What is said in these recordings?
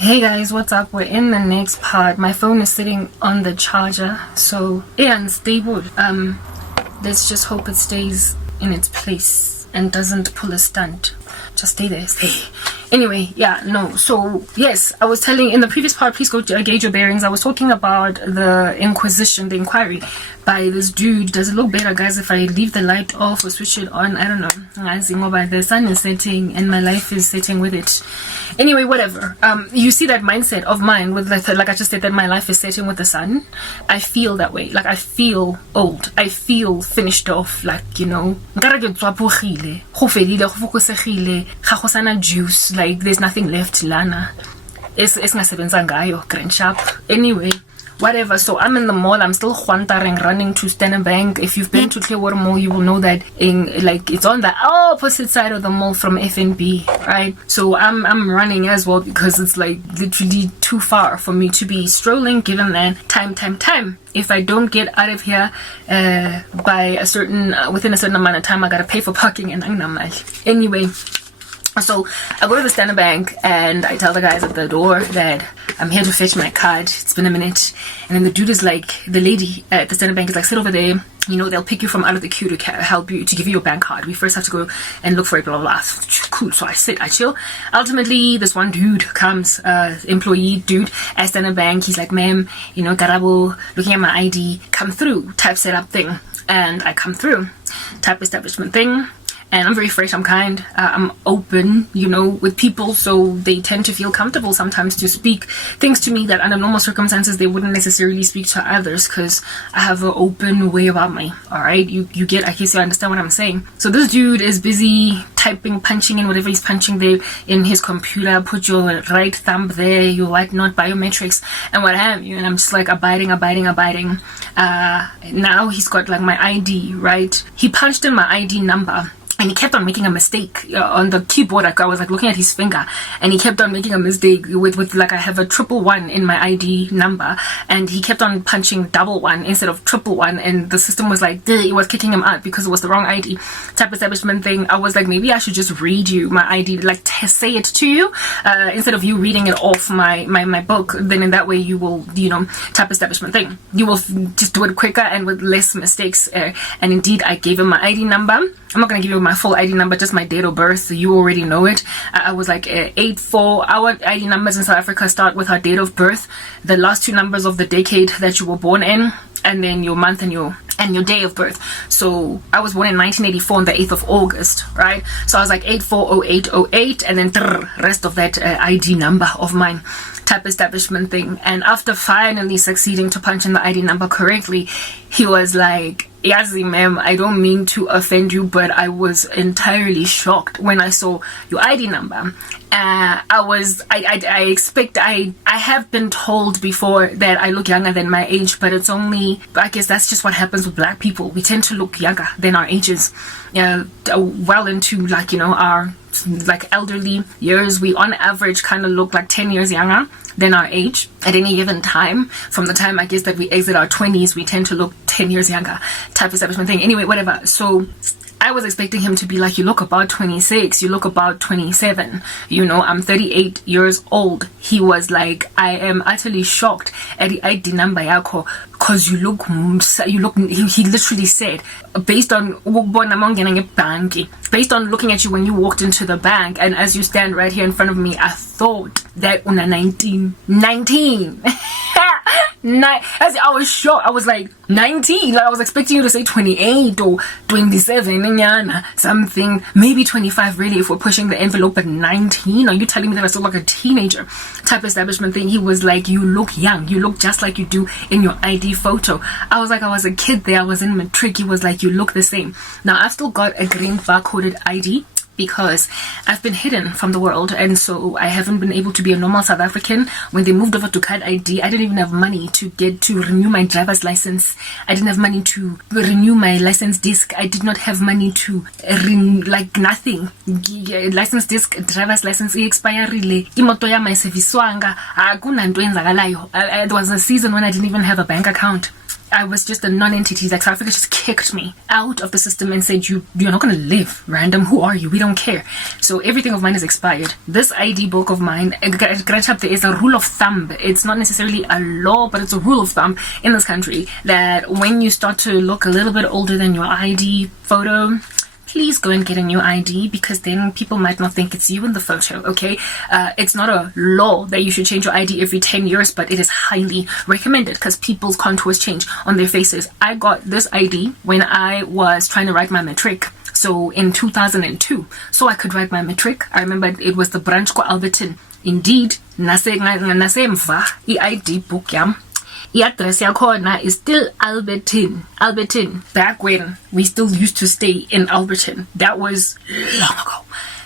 Hey guys, what's up? We're in the next part. My phone is sitting on the charger, so unstable. Let's just hope it stays in its place and doesn't pull a stunt. Just stay there, stay. Anyway, so yes, I was telling in the previous part, please go to gauge your bearings. I was talking about the inquisition, the inquiry by this dude. Does it look better, guys, if I leave the light off or switch it on? I don't know. The sun is setting and my life is setting with it. Anyway, whatever. You see that mindset of mine with like I just said, that my life is setting with the sun. I feel that way. Like I feel old. I feel finished off. Like, juice. Like there's nothing left. Lana. Anyway, whatever. So I'm in the mall. I'm still running to Standard Bank. If you've been to Clearwater Mall, you will know that it's on the opposite side of the mall from FNB, right? So I'm running as well because it's like literally too far for me to be strolling. Given that time. If I don't get out of here by within a certain amount of time, I gotta pay for parking and anyway. So I go to the Standard Bank and I tell the guys at the door that I'm here to fetch my card. It's been a minute. And then the dude is like, the lady at the Standard Bank is like, sit over there. They'll pick you from out of the queue to help you, to give you your bank card. We first have to go and look for it, blah, blah, blah. Cool. So I sit, I chill. Ultimately, this one dude comes, employee dude at Standard Bank. He's like, ma'am, Karabo, looking at my ID, come through, type setup thing. And I come through, type establishment thing. And I'm very fresh, I'm kind, I'm open, with people, so they tend to feel comfortable sometimes to speak things to me that under normal circumstances they wouldn't necessarily speak to others, because I have an open way about me, alright? You get, I guess you understand what I'm saying. So this dude is busy typing, punching in whatever he's punching there in his computer, put your right thumb there, your whatnot, biometrics, and what have you, and I'm just like abiding. Now he's got like my ID, right? He punched in my ID number. And he kept on making a mistake on the keyboard. Like I was like looking at his finger, and he kept on making a mistake with like I have a 111 in my ID number, and he kept on punching 11 instead of 111, and the system was like, it was kicking him out because it was the wrong ID type establishment thing. I was like, maybe I should just read you my ID, like say it to you instead of you reading it off my book. Then in that way you will, type establishment thing. You will just do it quicker and with less mistakes. And indeed, I gave him my ID number. I'm not gonna give you my full ID number, just my date of birth, so you already know it. I was like 84. Our ID numbers in South Africa start with our date of birth, the last two numbers of the decade that you were born in, and then your month and your day of birth. So I was born in 1984 on the 8th of August, right? So I was like 840808, and then rest of that ID number of mine, type establishment thing. And after finally succeeding to punch in the ID number correctly, he was like, Yazi, ma'am, I don't mean to offend you, but I was entirely shocked when I saw your ID number. I have been told before that I look younger than my age, but I guess that's just what happens with black people. We tend to look younger than our ages, well into our elderly years. We on average kind of look like 10 years younger than our age at any given time. From the time I guess that we exit our 20s, we tend to look 10 years younger type establishment thing. Anyway, whatever. So I was expecting him to be like, you look about 26, you look about 27, I'm 38 years old. He was like, I am utterly shocked at the ID number yako, because he literally said, based on looking at you when you walked into the bank, and as you stand right here in front of me, I thought that una 19 as I was shocked. I was like 19, like I was expecting you to say 28 or 27, something, maybe 25 really if we're pushing the envelope. But 19, are you telling me that I still look like a teenager type establishment thing? He was like, you look young, you look just like you do in your ID photo. I was like, I was a kid there, I was in matric. He was like, you look the same. Now I've still got a green barcoded ID because I've been hidden from the world, and so I haven't been able to be a normal South African. When they moved over to card ID, I didn't even have money to renew my driver's license. I didn't have money to renew my license disc. I did not have money to nothing. License disc, driver's license expired. Imoto ya my service wanga. There was a season when I didn't even have a bank account. I was just a non-entity. Like South Africa just kicked me out of the system and said, you're not going to live, random. Who are you? We don't care. So everything of mine is expired. This ID book of mine, there is a rule of thumb. It's not necessarily a law, but it's a rule of thumb in this country that when you start to look a little bit older than your ID photo, please go and get a new ID, because then people might not think it's you in the photo, okay? It's not a law that you should change your ID every 10 years, but it is highly recommended because people's contours change on their faces. I got this ID when I was trying to write my matric. So in 2002, so I could write my matric. I remember it was the branch ko Alberton. Indeed, nasemva i-ID book yam. I-address yakhona is still Alberton. Back when we still used to stay in Alberton. That was long ago.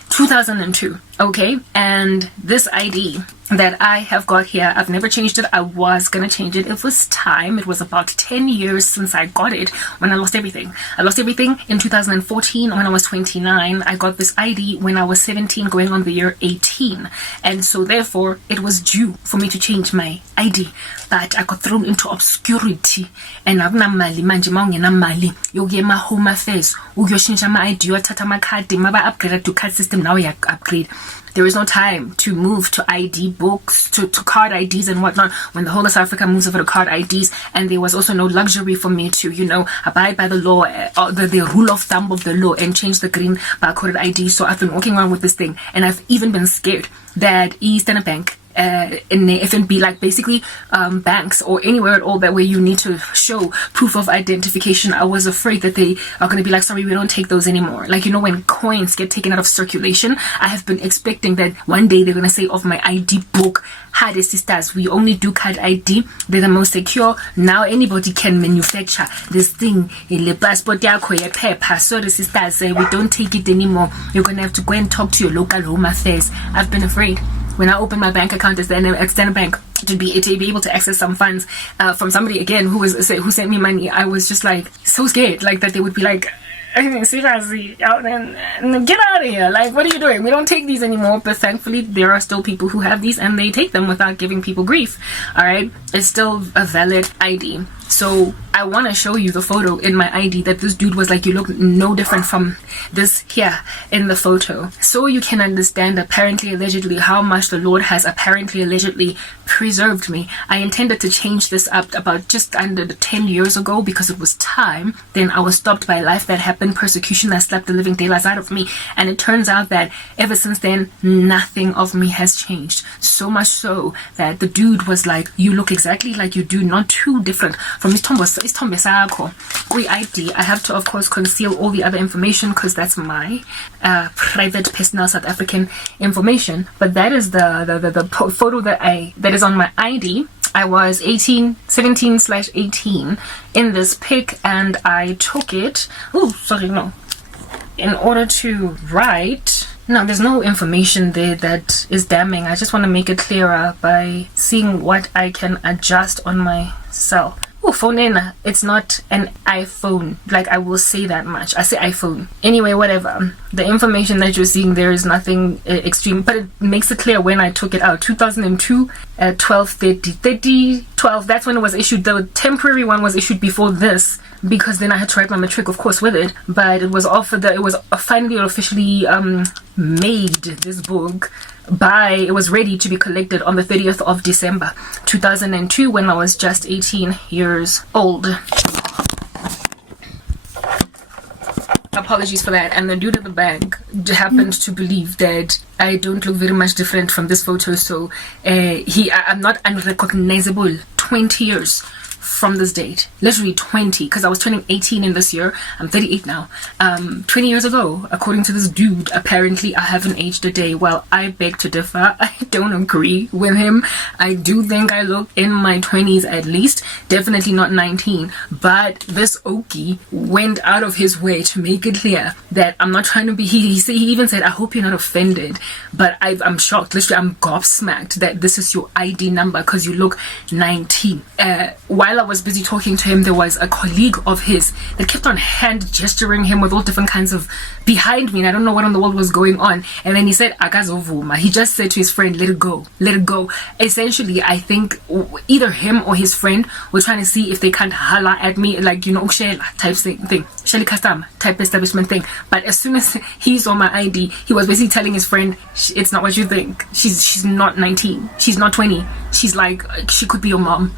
2002, okay? And this ID that I have got here, I've never changed it. I was gonna change it. It was time. It was about 10 years since I got it when I lost everything. I lost everything in 2014 when I was 29. I got this ID when I was 17 going on the year 18. And so therefore, it was due for me to change my ID. But I got thrown into obscurity. And akunamali manje mawungenamali yokuyema home affairs ukuyoshintsha ama-ID uyothatha amakhadi maba-upgrade to card system now upgrade. There is no time to move to ID books, to card IDs and whatnot, when the whole of South Africa moves over to card IDs. And there was also no luxury for me to, abide by the law, the rule of thumb of the law, and change the green barcoded ID. So I've been walking around with this thing, and I've even been scared that Standard Bank, in the FNB, like basically banks or anywhere at all that where you need to show proof of identification, I was afraid that they are going to be like, sorry, we don't take those anymore. Like, when coins get taken out of circulation, I have been expecting that one day they're going to say of my ID book, Hade sisters, we only do card ID, they're the most secure. Now anybody can manufacture this thing in the passport paper. So the sisters say we don't take it anymore. You're going to have to go and talk to your local home affairs. I've been afraid when I opened my bank account at Standard Bank to be able to access some funds from somebody again who sent me money. I was just like so scared, like that they would be like, seriously, get out of here. Like, what are you doing? We don't take these anymore. But thankfully, there are still people who have these and they take them without giving people grief. All right, it's still a valid ID. So I want to show you the photo in my ID that this dude was like, you look no different from this here in the photo. So you can understand apparently, allegedly, how much the Lord has apparently, allegedly preserved me. I intended to change this up about just under 10 years ago because it was time. Then I was stopped by life that happened, persecution that slapped the living daylights out of me. And it turns out that ever since then, nothing of me has changed. So much so that the dude was like, you look exactly like you do, not too different from isithombe sakho kwi-ID. I have to, of course, conceal all the other information because that's my private, personal South African information. But that is the photo that is on my ID. I was 17/18 in this pic, and I took it. In order to write. No, there's no information there that is damning. I just want to make it clearer by seeing what I can adjust on my cell. Phone in. It's not an iPhone. Like, I will say that much. I say iPhone. Anyway, whatever. The information that you're seeing there is nothing extreme, but it makes it clear when I took it out. 2002 at 12/30. That's when it was issued. The temporary one was issued before this because then I had to write my matric, of course, with it. But it was finally officially made, this book. It was ready to be collected on the 30th of December 2002 when I was just 18 years old. Apologies for that. And the dude at the bank happened to believe that I don't look very much different from this photo, so I'm not unrecognizable 20 years from this date. Literally 20, because I was turning 18 in this year. I'm 38 now. 20 years ago, according to this dude, apparently I haven't aged a day. Well, I beg to differ. I don't agree with him. I do think I look in my 20s at least. Definitely not 19. But this Okie went out of his way to make it clear that I'm not trying to be... He even said, I hope you're not offended. But I'm shocked. Literally, I'm gobsmacked that this is your ID number because you look 19. While while I was busy talking to him, there was a colleague of his that kept on hand gesturing him with all different kinds of behind me, and I don't know what in the world was going on. And then he said, "Akazovuma." He just said to his friend, "Let it go, let it go." Essentially, I think either him or his friend were trying to see if they can't holla at me, like, you know, ukshela type thing, Shelly custom type establishment thing. But as soon as he saw my ID, he was basically telling his friend, "It's not what you think. She's not 19. She's not 20. She's like, she could be your mom."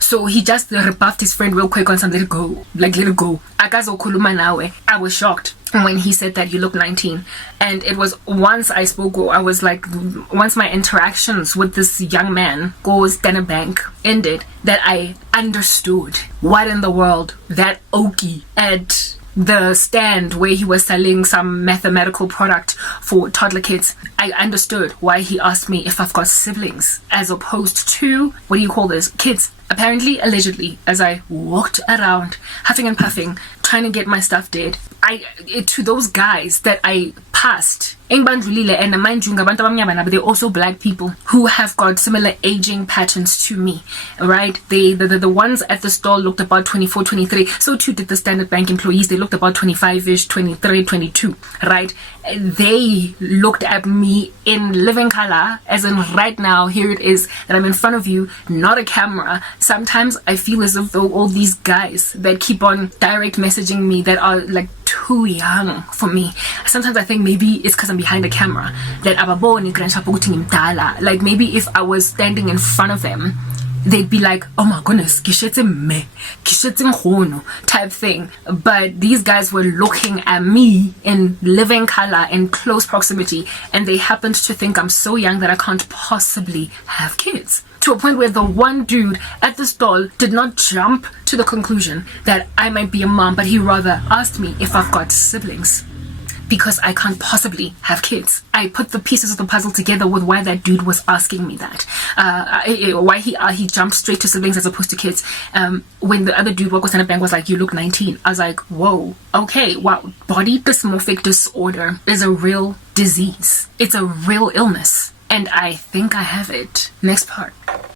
So he just rebuffed his friend real quick on some, "Let it go, like, let it go." I was shocked when he said that you look 19. And it was once I spoke, I was like, once my interactions with this young man, Standard Bank, ended, that I understood what in the world that Okie at the stand where he was selling some mathematical product for toddler kids, I understood why he asked me if I've got siblings as opposed to, what do you call this, kids. Apparently, allegedly, as I walked around huffing and puffing trying to get my stuff did, to those guys that I passed, and mind you, but they're also black people who have got similar aging patterns to me, right? The ones at the store looked about 24, 23. So too did the Standard Bank employees. They looked about 25-ish, 23, 22, right? They looked at me in living color, as in right now, here it is that I'm in front of you, not a camera. Sometimes I feel as if though all these guys that keep on direct messaging me that are like too young for me. Sometimes I think maybe it's because I'm behind a camera that ababoni grandpa, like maybe if I was standing in front of them, they'd be like, "Oh my goodness, type thing." But these guys were looking at me in living color, in close proximity, and they happened to think I'm so young that I can't possibly have kids. To a point where the one dude at the stall did not jump to the conclusion that I might be a mom, but he rather asked me if I've got siblings, because I can't possibly have kids. I put the pieces of the puzzle together with why that dude was asking me that. Why he jumped straight to siblings as opposed to kids. When the other dude, Standard Bank, was like, "You look 19. I was like, whoa, okay, wow. Body dysmorphic disorder is a real disease. It's a real illness. And I think I have it. Next part.